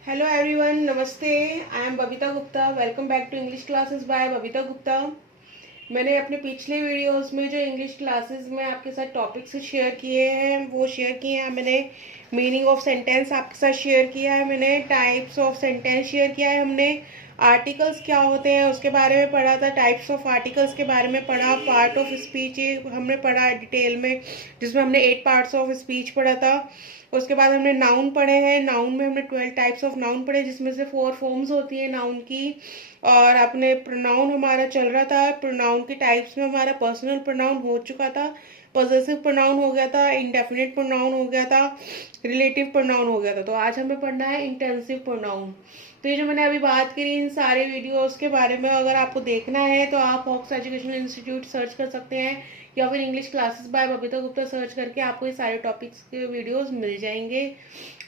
Hello everyone, नमस्ते। I am Babita Gupta. Welcome back to English classes by Babita Gupta. मैंने अपने पिछले वीडियोस में जो इंग्लिश क्लासेस में आपके साथ टॉपिक्स शेयर किए हैं वो शेयर किए हैं। मैंने मीनिंग ऑफ सेंटेंस आपके साथ शेयर किया है, मैंने टाइप्स ऑफ सेंटेंस शेयर किया है, हमने आर्टिकल्स क्या होते हैं उसके बारे में पढ़ा था, टाइप्स ऑफ आर्टिकल्स के बारे में पढ़ा, पार्ट ऑफ स्पीच हमने पढ़ा डिटेल में, जिसमें हमने 8 पार्ट्स ऑफ स्पीच पढ़ा था। उसके बाद हमने नाउन पढ़े हैं। नाउन में हमने 12 टाइप्स ऑफ नाउन पढ़े, जिसमें से 4 फॉर्म्स होती है नाउन की। और अपने प्रोनाउन हमारा चल रहा था। प्रोनाउन के टाइप्स में हमारा पर्सनल प्रोनाउन हो चुका था, पॉजेसिव प्रोनाउन हो गया था, इंडेफिनिट प्रोनाउन हो गया था, रिलेटिव प्रोनाउन हो गया था। तो आज हमें पढ़ना है इंटेंसिव प्रोनाउन। तो ये जो मैंने अभी बात करी इन सारे वीडियोस के बारे में, अगर आपको देखना है तो आप फॉक्स एजुकेशनल इंस्टीट्यूट सर्च कर सकते हैं, या फिर English classes by Babita Gupta search करके आपको ये सारे टॉपिक्स के वीडियोस मिल जाएंगे।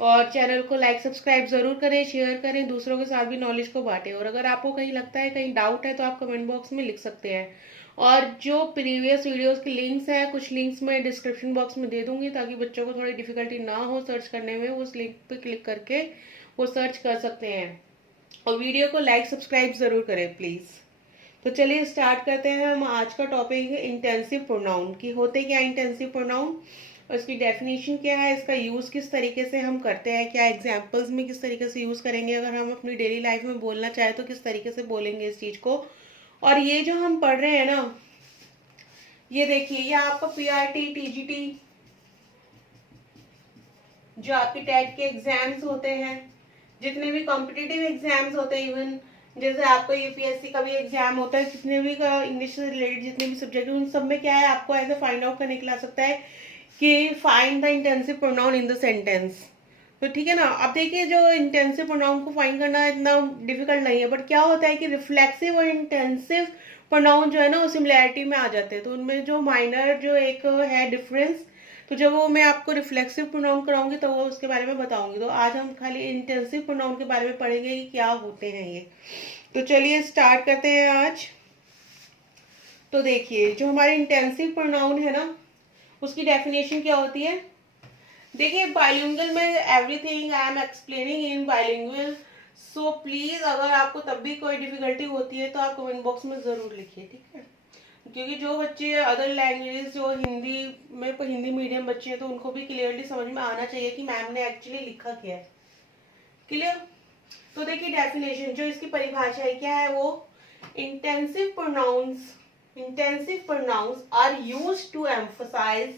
और चैनल को लाइक सब्सक्राइब जरूर करें, शेयर करें, दूसरों के साथ भी नॉलेज को बांटें। और अगर आपको कहीं लगता है, कहीं डाउट है, तो आप कमेंट बॉक्स में लिख सकते हैं। और जो प्रीवियस वीडियोस के लिंक्स हैं, कुछ लिंक्स मैं डिस्क्रिप्शन बॉक्स में दे दूंगी, ताकि बच्चों को थोड़ी डिफिकल्टी ना हो सर्च करने में। उस लिंक पे क्लिक करके वो सर्च कर सकते हैं। और वीडियो को लाइक सब्सक्राइब जरूर करें प्लीज। तो चलिए स्टार्ट करते हैं। हम आज का टॉपिक है इंटेंसिव प्रोनाउन की। होते क्या इंटेंसिव प्रोनाउन, और इसकी डेफिनेशन क्या है, इसका यूज किस तरीके से हम करते हैं, क्या एग्जांपल्स में किस तरीके से यूज करेंगे, अगर हम अपनी डेली लाइफ में बोलना चाहें तो किस तरीके से बोलेंगे इस चीज को। और ये जो हम पढ़ रहे हैं ना, ये देखिए, ये आपका पीआरटी टीजीटी जो आपके टेट के एग्जाम्स होते हैं, जितने भी कॉम्पिटिटिव एग्जाम्स होते हैं, इवन जैसे आपका यूपीएससी का भी एग्जाम होता है, जितने भी इंग्लिश से रिलेटेड जितने भी सब्जेक्ट हैं, उन सब में क्या है, आपको ऐसे फाइंड आउट करने के लिए आ सकता है कि find the intensive pronoun in the sentence. तो ठीक है ना। अब देखिए, जो इंटेंसिव प्रोनाउन को फाइंड करना इतना डिफिकल्ट नहीं है, बट क्या होता है कि रिफ्लेक्सिव और इंटेंसिव प्रोनाउन जो है ना, वो सिमिलैरिटी में आ जाते हैं। तो उनमें जो माइनर जो एक है डिफरेंस, तो जब वो मैं आपको रिफ्लेक्सिव प्रोनाउन कराऊंगी तो वो उसके बारे में बताऊंगी। तो आज हम खाली इंटेंसिव प्रोनाउन के बारे में पढ़ेंगे कि क्या होते हैं ये। तो चलिए स्टार्ट करते हैं आज। तो देखिए, जो हमारे इंटेंसिव प्रोनाउन है ना, उसकी डेफिनेशन क्या होती है। देखिए, बाइलिंगुअल में everything I am explaining in bilingual, so please अगर आपको तब भी कोई डिफिकल्टी होती है तो आप कमेंट बॉक्स में जरूर लिखिए, ठीक है। क्योंकि जो बच्चे अदर लैंग्वेजेस, जो हिंदी में हिंदी मीडियम बच्चे हैं, तो उनको भी क्लियरली समझ में आना चाहिए कि मैम ने एक्चुअली लिखा क्या है। क्लियर। तो देखिए, डेफिनेशन जो इसकी परिभाषा है क्या है वो, intensive pronouns are used to emphasize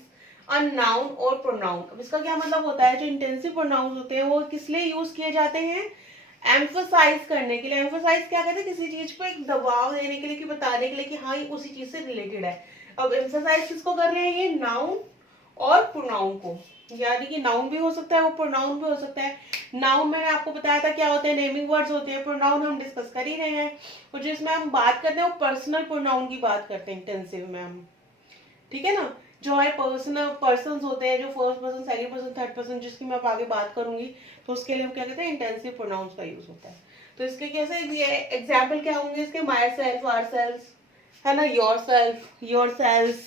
a noun और प्रोनाउन। अब इसका क्या मतलब होता है, जो इंटेंसिव प्रोनाउंस होते हैं वो किस लिए यूज किए जाते हैं, एम्फोसाइज करने के लिए। एम्फोसाइज क्या कहते हैं, किसी चीज को एक दबाव देने के लिए, कि बताने के लिए कि हाँ ये उसी चीज से रिलेटेड है। अब एम्फोसाइज किसको कर रहे हैं, ये नाउन और प्रोनाउन को। यानी कि नाउन भी हो सकता है, वो प्रोनाउन भी हो सकता है। नाउन मैंने आपको बताया था क्या होते हैं, नेमिंग वर्ड्स होते हैं। प्रोनाउन हम डिस्कस कर ही रहे हैं, और जिसमें हम बात करते हैं वो पर्सनल प्रोनाउन की बात करते हैं इंटेंसिव में हम, ठीक है ना। जो हमारे पर्सनल पर्सन होते हैं, जो first person, second person, third person, जिसकी मैं आगे बात करूंगी, तो उसके लिए हम क्या कहते हैं, इंटेंसिव प्रोनाउंस का यूज होता है। तो इसके कैसे एग्जाम्पल क्या होंगे इसके, माई सेल्फ, आवर सेल्फ, है ना, योर सेल्फ, योर सेल्फ।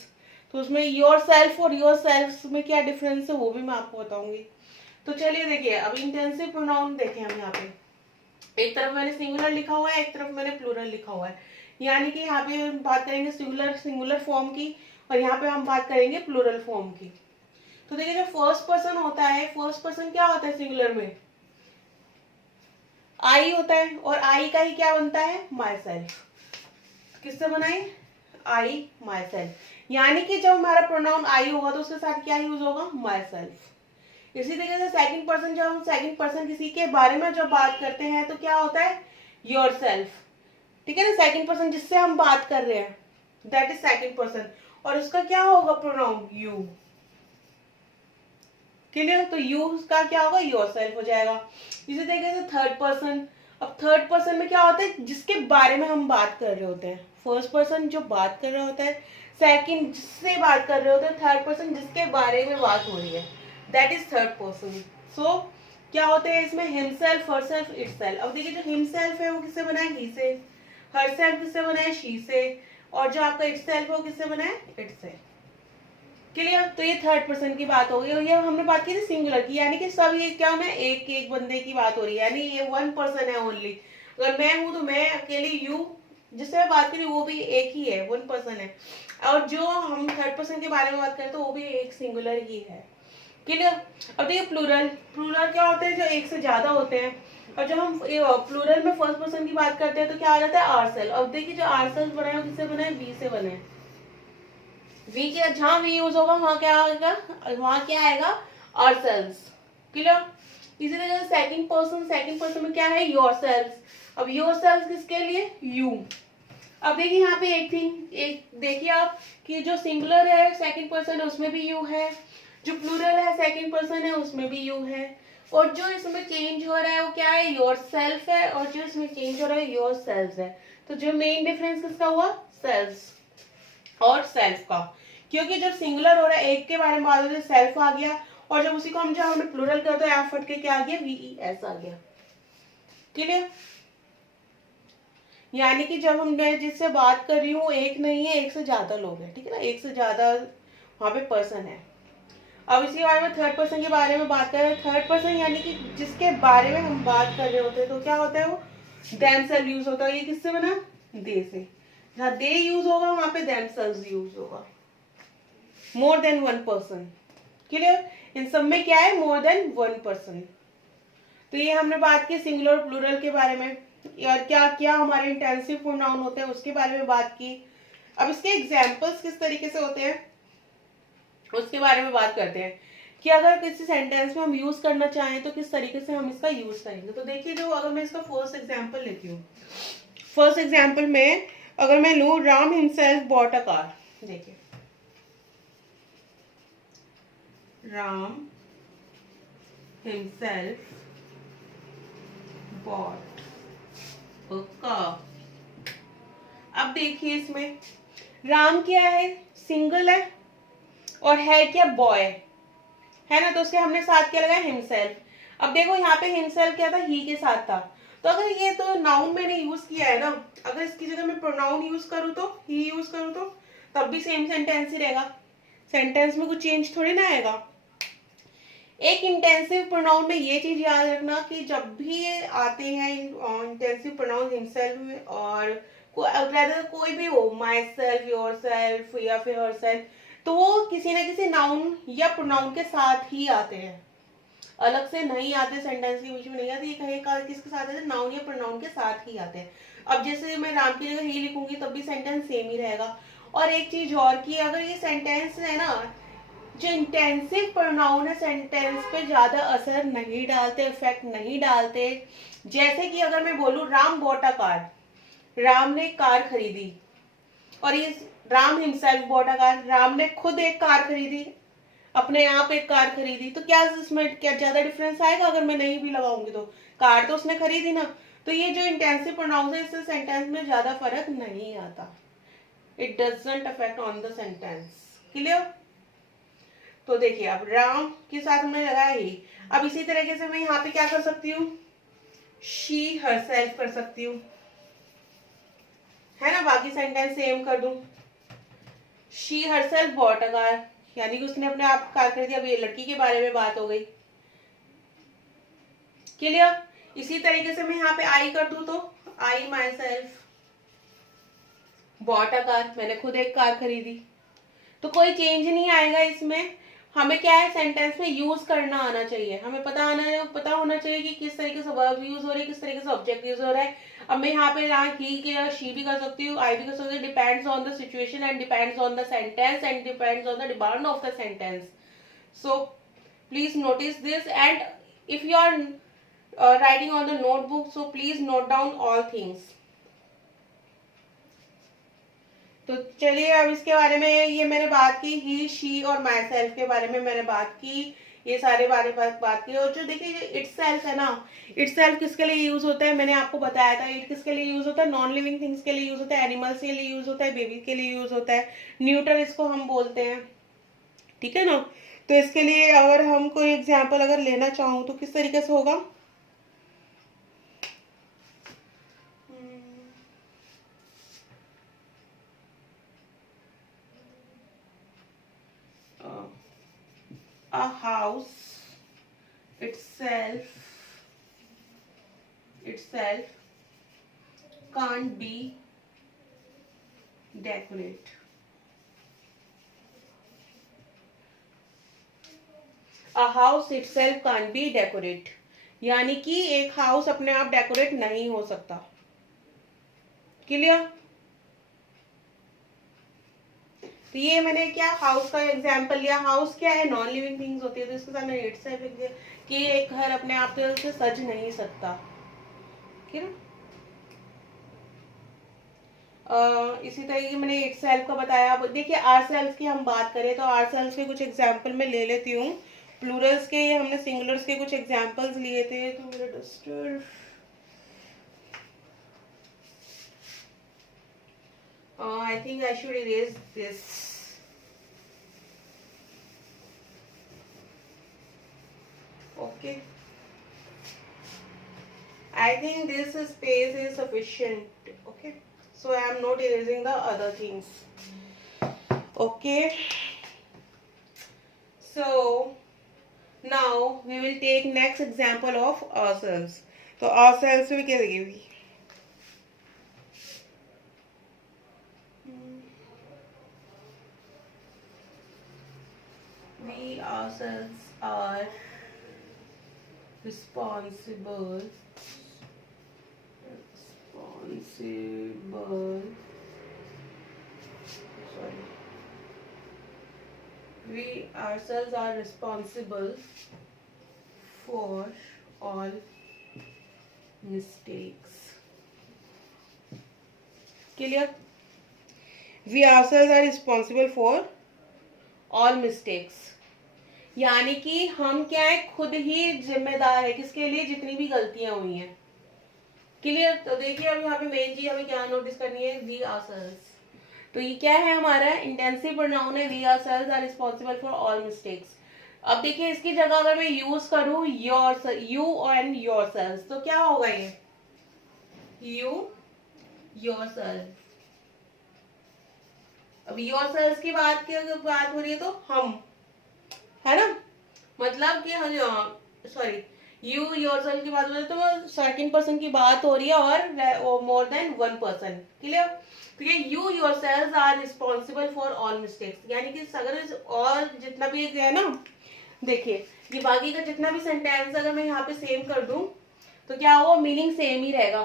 तो उसमें योर सेल्फ और योर सेल्फ में क्या डिफरेंस है वो भी मैं आपको बताऊंगी। तो चलिए देखिए, अब इंटेंसिव प्रोनाउन देखें हम यहाँ पे। एक तरफ मैंने सिंगुलर लिखा हुआ है, एक तरफ मैंने प्लूरल लिखा हुआ है। यानी कि यहाँ पे हम बात करेंगे सिंगुलर फॉर्म की, और यहाँ पे हम बात करेंगे प्लूरल फॉर्म की। तो देखिए, जो फर्स्ट पर्सन होता है, फर्स्ट पर्सन क्या होता है सिंगुलर में, आई होता है, और आई का ही क्या बनता है, माई सेल्फ। किससे बनाए, आई माई सेल्फ। यानी कि जब हमारा प्रोनाउन आई होगा तो उसके साथ क्या यूज होगा, माई सेल्फ। इसी तरीके से सेकंड पर्सन, जब हम सेकंड पर्सन किसी के बारे में जब बात करते हैं तो क्या होता है, योर सेल्फ, ठीक है ना। सेकंड पर्सन जिससे हम बात कर रहे हैं, दैट इज सेकंड पर्सन, और उसका क्या होगा प्रोनाउन, यू। क्लियर। तो यू का क्या होगा, योर सेल्फ हो जाएगा। इसी तरीके से थर्ड पर्सन। अब थर्ड पर्सन में क्या होता है, जिसके बारे में हम बात कर रहे होते हैं। फर्स्ट पर्सन जो बात कर रहा होता है, सेकंड जिससे बात कर रहे होते हैं, थर्ड पर्सन जिसके बारे में बात हो रही है, दैट इज थर्ड पर्सन। सो क्या होते हैं इसमें, हिमसेल्फ, हरसेल्फ, इटसेल्फ। अब देखिए, जो हिमसेल्फ है वो किससे बना है, ही से। हरसेल्फ किससे बना है, शी से। और जो आपका इटसेल्फ है वो किससे बना है, इट से। क्लियर। तो ये थर्ड पर्सन की बात हो गई, और ये हमने बात की थी सिंगुलर की, यानी कि सब ये क्या है, एक एक बंदे की बात हो रही है, यानी ये वन पर्सन है ओनली। अगर मैं हूं तो मैं अकेले, यू जिससे मैं बात करी वो भी एक ही है, वन पर्सन है। और जो हम थर्ड पर्सन के बारे में बात करें तो वो भी एक सिंगुलर ही है। क्लियर। अब देखिए प्लूरल, प्लूरल क्या होते हैं, जो एक से ज्यादा होते हैं। और जब हम प्लूरल में फर्स्ट पर्सन की बात करते हैं तो क्या आ जाता है, आरसेल। अब देखिए जो आरसेल बना है वो किससे बना है, वी से बने हैं। वी के जहां वी यूज होगा वहां क्या आएगा, वहां क्या आएगा, आरसेल्स। क्लियर। इसी तरह सेकंड पर्सन में क्या है, योरसेल्फ। अब योरसेल्फ किसके लिए, यू। अब देखिए यहाँ पे एक थिंग, एक देखिए आप कि जो सिंगुलर है सेकंड पर्सन है उसमें भी यू है, जो प्लूरल है सेकंड पर्सन है उसमें भी यू है, और जो इसमें चेंज हो रहा है वो क्या है, योरसेल्फ है, और जो इसमें चेंज हो रहा है योरसेल्फ है। तो जो मेन डिफरेंस किसका हुआ, सेल्फ और सेल्फ का। क्योंकि जब सिंगुलर हो रहा है एक के बारे में बात होती है सेल्फ आ गया, और जब उसी को हम जब हमें प्लूरल करते हैं एफ फट के क्या आ गया, वी एस आ गया। क्लियर। यानी कि जब मैं जिससे बात कर रही हूँ एक नहीं है, एक से ज्यादा लोग हैं, ठीक है ना, एक से ज्यादा वहां पे पर्सन है। अब इसी बारे में थर्ड पर्सन के बारे में बात करें, थर्ड पर्सन यानी कि जिसके बारे में हम बात कर रहे होते हैं तो क्या होता है, वो देमसेल्फ यूज होता है। ये किससे बना, दे से। जहाँ दे यूज होगा वहां पे देमसेल्फ यूज होगा। More than one person. Clear. इन सब में क्या है, मोर देन वन पर्सन। तो ये हमने बात की सिंगुलर प्लूरल के बारे में, और क्या क्या हमारे इंटेंसिव प्रोनाउन होते हैं उसके बारे में बात की। अब इसके एग्जांपल्स किस तरीके से होते हैं उसके बारे में बात करते हैं, कि अगर किसी सेंटेंस में हम यूज करना चाहें तो किस तरीके से हम इसका यूज करेंगे। तो देखिए, जो अगर मैं इसका फर्स्ट एग्जांपल लेती हूँ, फर्स्ट एग्जांपल में अगर मैं लूँ, Ram himself bought a car. देखिए, Ram himself bought a car. अब देखिए इसमें राम क्या है, सिंगल है, और है क्या, बॉय है ना, तो उसके हमने साथ क्या लगाया, हिमसेल्फ। अब देखो यहाँ पे हिमसेल्फ क्या था, ही के साथ था। तो अगर ये तो नाउन मैंने यूज किया है ना, अगर इसकी जगह मैं प्रोनाउन यूज करूँ तो, ही यूज करूँ तो, तब भी सेम सेंटेंस ही रहेगा, सेंटेंस में कुछ चेंज थोड़ी ना आएगा। एक इंटेंसिव प्रोनाउन में ये चीज याद रखना कि जब भी ये आते हैं इंटेंसिव प्रोनाउन हिमसेल्फ, और कोई भी हो, माई सेल्फ, योर सेल्फ या फिर हर सेल्फ, तो वो किसी ना किसी नाउन या प्रोनाउन के साथ ही आते हैं, अलग से नहीं आते, सेंटेंस के बीच में नहीं आते। ये कहीं का किसके साथ आते हैं, नाउन या प्रोनाउन के साथ ही आते हैं। अब जैसे मैं राम की जगह ही लिखूंगी तब भी सेंटेंस सेम ही रहेगा। और एक चीज और की, अगर ये सेंटेंस है ना, जो इंटेंसिव प्रोनाउन है सेंटेंस पे ज्यादा असर नहीं डालते, इफेक्ट नहीं डालते। जैसे कि अगर मैं बोलूं Ram bot a car, Ram ने कार खरीदी, और ये Ram himself bought a car, Ram ने खुद एक कार खरीदी, अपने आप एक कार खरीदी, तो क्या इसमें क्या ज्यादा डिफरेंस आएगा अगर मैं नहीं भी लगाऊंगी तो, कार तो उसने खरीदी ना। तो ये जो इंटेंसिव प्रोनाउन है इससे सेंटेंस में ज्यादा फर्क नहीं आता, it doesn't affect on the sentence. Clear. तो देखिए अब राम के साथ हमने लगाया ही। अब इसी तरीके से मैं यहाँ पे क्या कर सकती हूँ, शी हरसेल्फ कर सकती हूँ, है ना, बाकी सेंटेंस सेम कर दूं। She herself bot a car, यानी कि उसने अपने आप कार खरीदी। अब ये लड़की के बारे में बात हो गई। क्लियर। इसी तरीके से मैं यहाँ पे आई कर दूं तो, I myself bought a car, मैंने खुद एक कार खरीदी। तो कोई चेंज नहीं आएगा इसमें। हमें क्या है, सेंटेंस में यूज करना आना चाहिए, हमें पता होना चाहिए कि किस तरीके से वर्ब यूज हो रहे हैं, किस तरीके से ऑब्जेक्ट यूज हो रहा है। अब मैं यहाँ पे ही के शी भी कर सकती हूँ, आई भी कर सकती हूँ, depends on the situation and depends on the sentence and depends on the demand of the sentence. So please notice this, and if you are writing on the notebook, so please note down all things. तो चलिए अब इसके बारे में, ये मैंने बात की ही, शी और माई सेल्फ के बारे में मैंने बात की, ये सारे बारे बात की। और जो देखिए इट सेल्फ है ना, इट सेल्फ किसके लिए यूज होता है, मैंने आपको बताया था। इट किसके लिए यूज होता है, नॉन लिविंग थिंग्स के लिए यूज होता है, एनिमल्स के लिए यूज होता है, बेबी के लिए यूज होता है, न्यूटर इसको हम बोलते हैं, ठीक है ना। तो इसके लिए अगर हम कोई एग्जाम्पल अगर लेना चाहूँ तो किस तरीके से होगा, a house itself can't be decorate. A house itself can't be decorate, यानी कि एक हाउस अपने आप डेकोरेट नहीं हो सकता। क्लियर? तो ये मैंने क्या हाउस का एग्जांपल लिया। हाउस क्या है? नॉन लिविंग थिंग्स होती है, तो इसके साथ मैंने इटसेल्फ लिख दिया कि एक घर अपने आप से सज नहीं सकता। ठीक है? इसी तरीके मैंने इटसेल्फ का बताया। अब देखिए आवरसेल्व्स की हम बात करें तो आवरसेल्व्स के कुछ एग्जांपल मैं ले लेती हूँ। प्लूरल्स के, हमने सिंगुलर्स के कुछ एग्जांपल्स लिए थे। तो मेरा duster, I think I should erase this. Okay. I think this space is sufficient. Okay. So I am not erasing the other things. Okay. So now we will take next example of ourselves. तो ourselves में क्या देंगे? We ourselves are responsible. Sorry. We ourselves are responsible for all mistakes. Clear? We ourselves are responsible for all mistakes. यानी कि हम क्या है, खुद ही जिम्मेदार है किसके लिए? जितनी भी गलतियां हुई हैं। क्लियर? तो देखिए अब यहाँ पे मेन चीज हमें क्या नोटिस करनी है, वी आवरसेल्व्स। तो ये क्या है हमारा? इंटेंसिव प्रोनाउन है। We ourselves are responsible for all mistakes. अब देखिए इसकी जगह अगर मैं यूज करूं यू एंड योरसेल्व्स, तो क्या होगा ये? You yourself. अब योरसेल्व्स की बात हो रही है तो हम, है ना? मतलब कि सॉरी, यू योरसेल्फ की बात हो रही है तो सेकंड पर्सन की बात हो रही है और more than one person. Clear? तो ये you yourselves are responsible for all mistakes, यानी कि अगर और जितना भी है ना, देखिए ये बाकी का जितना भी सेंटेंस अगर मैं यहाँ पे सेम कर दूं तो क्या होगा? मीनिंग सेम ही रहेगा।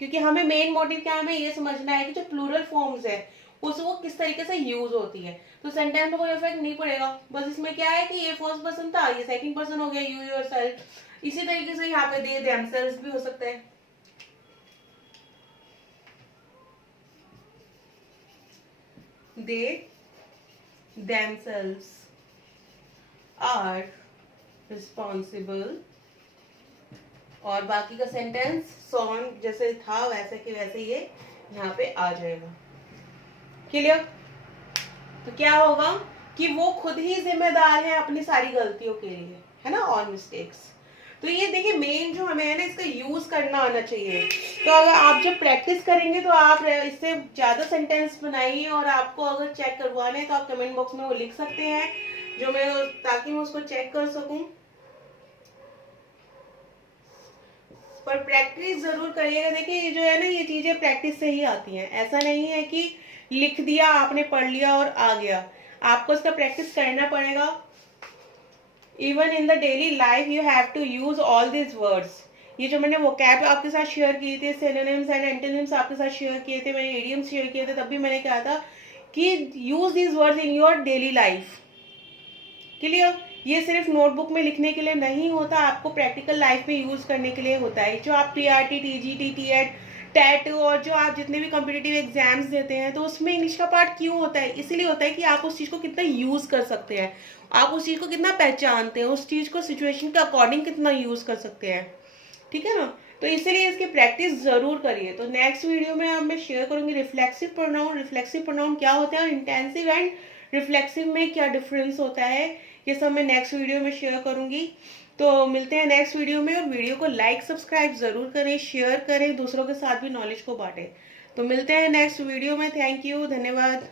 क्योंकि हमें मेन मोटिव क्या, हमें ये समझना है कि जो प्लूरल फॉर्म्स है वो किस तरीके से यूज होती है। तो सेंटेंस में कोई इफेक्ट नहीं पड़ेगा। बस इसमें क्या है कि ये फर्स्ट पर्सन था, ये सेकंड पर्सन हो गया, यू योरसेल्फ। इसी तरीके से यहाँ पे दे देमसेल्व्स भी हो सकता है। दे देमसेल्व्स आर रिस्पॉन्सिबल, और बाकी का सेंटेंस सॉन्ग जैसे था वैसे के वैसे ये यहाँ पे आ जाएगा। क्लियर? तो क्या होगा कि वो खुद ही जिम्मेदार है अपनी सारी गलतियों के लिए, है ना, ऑल मिस्टेक्स। तो ये देखिए मेन जो हमें है ना, इसका यूज करना आना चाहिए। तो अगर आप जब प्रैक्टिस करेंगे तो आप इससे ज्यादा सेंटेंस बनाइए, और आपको अगर चेक करवाने तो आप कमेंट बॉक्स में वो लिख सकते हैं जो मैं, ताकि मैं उसको चेक कर सकूं। पर प्रैक्टिस जरूर करिएगा। देखिए ये जो है ना, ये चीजें प्रैक्टिस से ही आती हैं। ऐसा नहीं है कि लिख दिया आपने, पढ़ लिया और आ गया। आपको इसका प्रैक्टिस करना पड़ेगा। Even in the daily life you have to use all this words. ये जो मैंने वोकैब आपके साथ शेयर किए थे, सिनोनिम्स एंड एंटोनिम्स आपके साथ शेयर किए थे, मैंने इडियम्स शेयर किए थे, तब भी मैंने कहा था कि use this words in your daily life. Clear? ये सिर्फ नोटबुक में लिखने के लिए नहीं होता, आपको प्रैक्टिकल लाइफ में यूज करने के लिए होता है। जो आप पीआरटी, टीजीटी, टीएट, टेट और जो आप जितने भी कॉम्पिटिटिव एग्जाम्स देते हैं, तो उसमें इंग्लिश का पार्ट क्यों होता है? इसीलिए होता है कि आप उस चीज़ को कितना यूज कर सकते हैं, आप उस चीज़ को कितना पहचानते हैं, उस चीज़ को सिचुएशन के अकॉर्डिंग कितना यूज कर सकते हैं। ठीक है ना? तो इसीलिए इसकी प्रैक्टिस जरूर करिए। तो नेक्स्ट वीडियो में अब मैं शेयर करूंगी रिफ्लेक्सिव प्रोनाउन। रिफ्लेक्सिव प्रोनाउन क्या होता है और इंटेंसिव एंड रिफ्लेक्सिव में क्या डिफरेंस होता है, ये सब मैं नेक्स्ट वीडियो में शेयर करूंगी। तो मिलते हैं नेक्स्ट वीडियो में, और वीडियो को लाइक सब्सक्राइब जरूर करें, शेयर करें, दूसरों के साथ भी नॉलेज को बांटें। तो मिलते हैं नेक्स्ट वीडियो में। थैंक यू, धन्यवाद।